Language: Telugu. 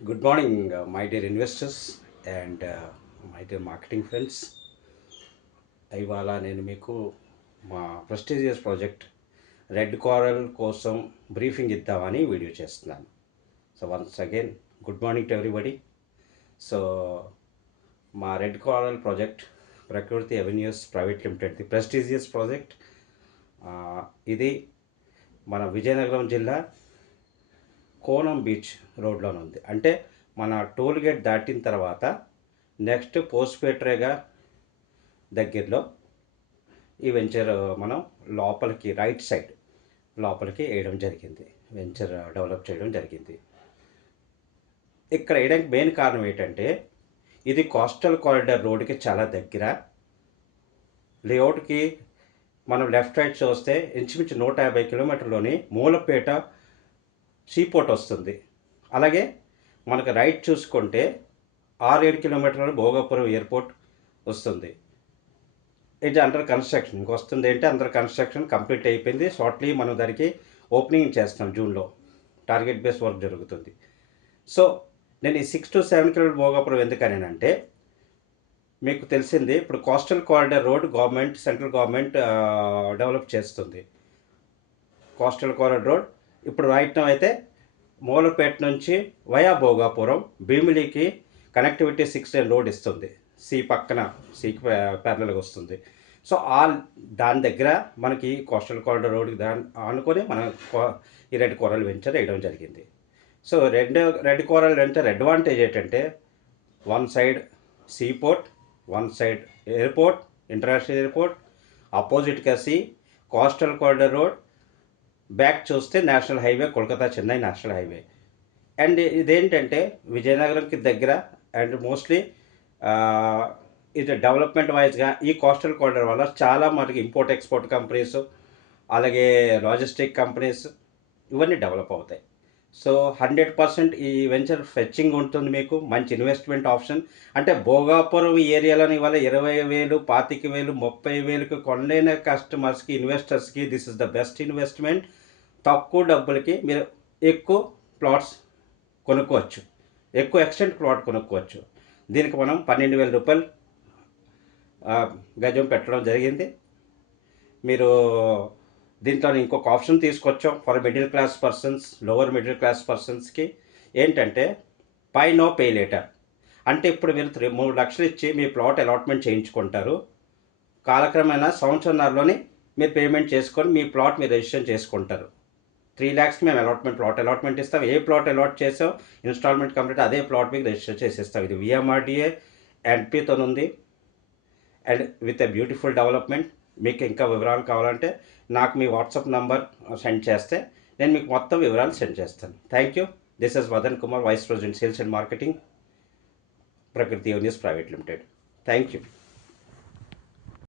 Good morning, my dear investors and my dear marketing friends. ఇవాళ నేను మీకు మా ప్రెస్టీజియస్ ప్రాజెక్ట్ రెడ్ కోరల్ కోసం బ్రీఫింగ్ ఇద్దామని వీడియో చేస్తున్నాను. So once again good morning to everybody. So మా రెడ్ కోరల్ ప్రాజెక్ట్ ప్రకృతి avenues private limited the prestigious project. ఇది మన విజయనగరం జిల్లా కోనం బీచ్ రోడ్లోనే ఉంది. అంటే మన టోల్ గేట్ దాటిన తర్వాత నెక్స్ట్ పోస్ట్పేట్రేగా దగ్గరలో ఈ వెంచర్ మనం లోపలికి రైట్ సైడ్ లోపలికి వేయడం జరిగింది. వెంచర్ డెవలప్ చేయడం జరిగింది. ఇక్కడ వేయడానికి మెయిన్ కారణం ఏంటంటే ఇది కోస్టల్ కారిడార్ రోడ్డుకి చాలా దగ్గర. లేఅవుట్కి మనం లెఫ్ట్ రైట్ చూస్తే ఇంచుమించు 150 కిలోమీటర్లోని మూలపేట సీపోర్ట్ వస్తుంది. అలాగే మనకు రైట్ చూసుకుంటే 6-7 కిలోమీటర్ల భోగాపురం ఎయిర్పోర్ట్ వస్తుంది. ఇది అండర్ కన్స్ట్రక్షన్. ఇంక వస్తుంది ఏంటి, అండర్ కన్స్ట్రక్షన్ కంప్లీట్ అయిపోయింది. షార్ట్లీ మనం దానికి ఓపెనింగ్ చేస్తాం. జూన్లో టార్గెట్ బేస్ వర్క్ జరుగుతుంది. సో నేను ఈ 6 to 7 కిలోమీటర్ భోగాపురం ఎందుకనేనంటే మీకు తెలిసింది, ఇప్పుడు coastal corridor road government, central government develop చేస్తుంది. కోస్టల్ కారిడార్ రోడ్ ఇప్పుడు రైట్ అయితే మూలపేట నుంచి వయా భోగాపురం భీమిలికి కనెక్టివిటీ 6 lane రోడ్ ఇస్తుంది. పక్కన సీకి ప్యారలల్గా వస్తుంది. సో దాని దగ్గర మనకి కోస్టల్ కారిడార్ రోడ్కి అనుకొని మనం ఈ రెడ్ కోరల్ వెంచర్ వేయడం జరిగింది. So red coral venture advantage ఏంటంటే one side seaport, one side airport, international airport, అపోజిట్గా కోస్టల్ కారిడార్ రోడ్, బ్యాక్ చూస్తే national highway, Kolkata Chennai national highway. And ఇదేంటంటే విజయనగరంకి దగ్గర అండ్ మోస్ట్లీ ఇది డెవలప్మెంట్ వైజ్గా ఈ కోస్టల్ కారిడార్ వల్ల చాలా మనకి ఇంపోర్ట్ ఎక్స్పోర్ట్ కంపెనీస్, అలాగే లాజిస్టిక్ కంపెనీస్ ఇవన్నీ డెవలప్ అవుతాయి. సో 100% ఈ వెంచర్ ఫెచ్చింగ్ ఉంటుంది. మీకు మంచి ఇన్వెస్ట్మెంట్ ఆప్షన్. అంటే భోగాపురం ఏరియాలోని ఇవాళ 20,000, 25,000, 30,000కి కొనలేని కస్టమర్స్కి, ఇన్వెస్టర్స్కి this is the best investment. తక్కువ డబ్బులకి మీరు ఎక్కువ ప్లాట్స్ కొనుక్కోవచ్చు, ఎక్కువ ఎక్స్టెంట్ ప్లాట్ కొనుక్కోవచ్చు. దీనికి మనం 12,000 రూపాయలు గజం పెట్టడం జరిగింది. మీరు దీంట్లో ఇంకొక ఆప్షన్ తీసుకొచ్చాం for middle class persons, lower middle class పర్సన్స్కి. ఏంటంటే పై నో పే లేటర్. అంటే ఇప్పుడు మీరు 3 లక్షలు ఇచ్చి మీ ప్లాట్ అలాట్మెంట్ చేయించుకుంటారు. కాలక్రమేణా సంవత్సరంలోని మీరు పేమెంట్ చేసుకొని మీ ప్లాట్ మీరు రిజిస్ట్రేషన్ చేసుకుంటారు. 3 lakhsకి మేము ప్లాట్ అలాట్మెంట్ ఇస్తాం. ఏ ప్లాట్ అలాట్ చేసాం ఇన్స్టాల్మెంట్ కంప్లీట్ అదే ప్లాట్ మీకు రిజిస్టర్ చేసేస్తాం. ఇది విఎంఆర్డిఏ ఎన్పితో ఉంది and with a beautiful development. మీకు ఇంకా వివరాలు కావాలంటే నాకు మీ వాట్సాప్ నంబర్ సెండ్ చేస్తే నేను మీకు మొత్తం వివరాలు సెండ్ చేస్తాను. Thank you. This is Vadan Kumar, vice president sales and marketing, Prakruthi avenues private limited. Thank you.